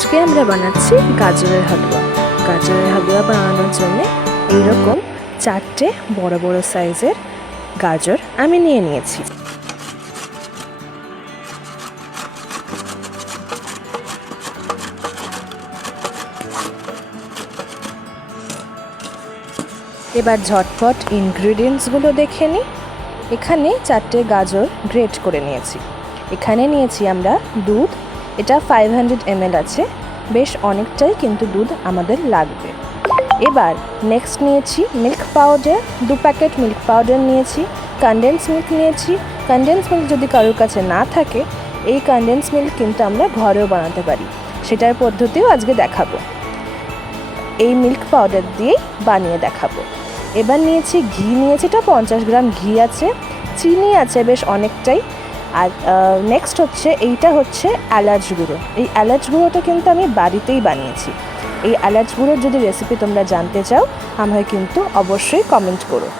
আজকে আমরা বানাচ্ছি গাজরের হালুয়া। গাজরের হালুয়া বানানোর জন্য এইরকম 4টে বড় বড় সাইজের গাজর আমি নিয়ে নিয়েছি। এবার ঝটপট ইনগ্রিডিয়েন্টসগুলো দেখে নিই। এখানে 4টে গাজর গ্রেট করে নিয়েছি। এখানে নিয়েছি আমরা দুধ, এটা 500 ml আছে, বেশ অনেকটাই কিন্তু দুধ আমাদের লাগবে। এবার নেক্সট নিয়েছি milk powder, 2 packet milk powder নিয়েছি। কনডেন্স মিল্ক নিয়েছি। কনডেন্স মিল্ক যদি কারোর কাছে না থাকে, এই কনডেন্স মিল্ক কিন্তু আমরা ঘরেও বানাতে পারি, সেটার পদ্ধতিও আজকে দেখাবো। এই মিল্ক পাউডার দিয়েই বানিয়ে দেখাবো। এবার নিয়েছি ঘি, নিয়েছি এটা 50 গ্রাম ঘি আছে, চিনি আছে বেশ অনেকটাই। আর নেক্সট হচ্ছে এইটা হচ্ছে এলাচ গুঁড়ো। এই এলাচ গুঁড়োটা কিন্তু আমি বাড়িতেই বানিয়েছি। এই এলাচ গুঁড়োর যদি রেসিপি তোমরা জানতে চাও, আমায় কিন্তু অবশ্যই কমেন্ট করো।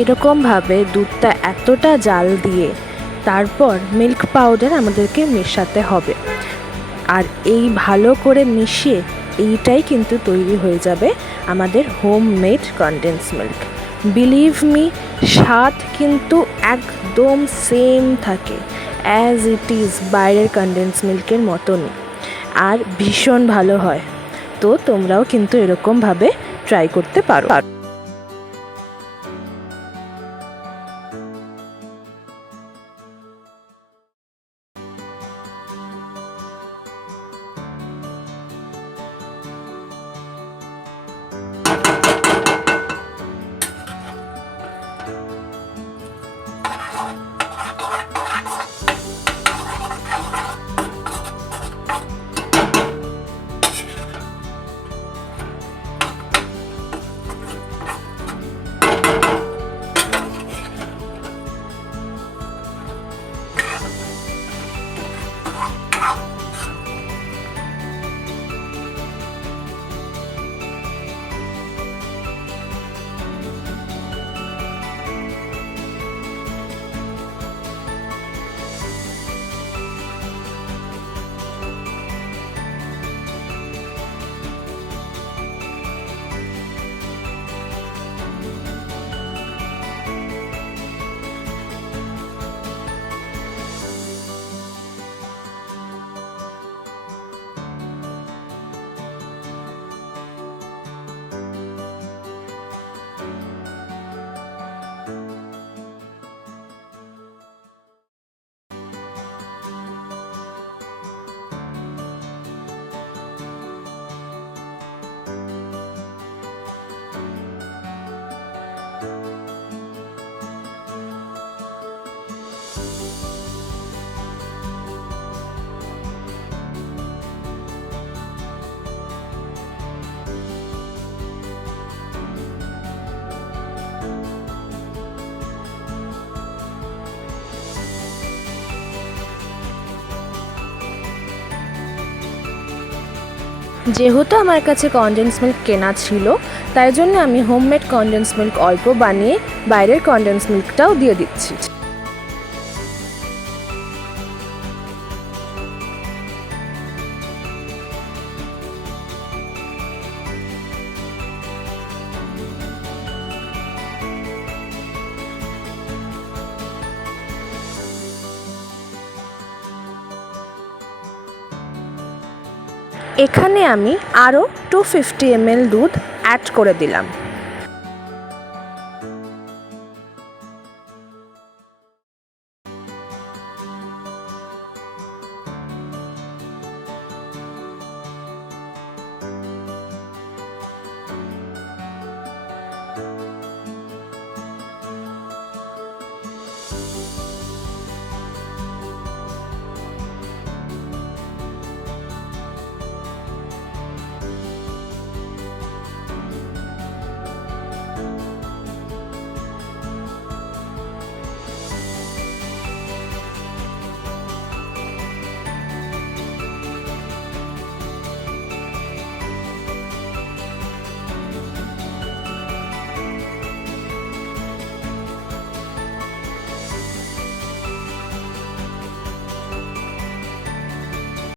এরকমভাবে দুধটা এতটা জাল দিয়ে তারপর মিল্ক পাউডার আমাদেরকে মেশাতে হবে। আর এই ভালো করে মিশিয়ে এইটাই কিন্তু তৈরি হয়ে যাবে আমাদের homemade condense milk. Believe me, স্বাদ কিন্তু একদম সেম থাকে, অ্যাজ ইট ইজ বাইরের কনডেন্স মিল্কের মতনই, আর ভীষণ ভালো হয়। তো তোমরাও কিন্তু এরকমভাবে ট্রাই করতে পারো। যেহেতু আমার কাছে কনডেন্স মিল্ক কেনা ছিল, তাই জন্য আমি হোমমেড কনডেন্স মিল্ক অল্প বানিয়ে বাইরের কনডেন্স মিল্কটাও দিয়ে দিচ্ছি। এখানে আমি আরও 250 ml দুধ অ্যাড করে দিলাম।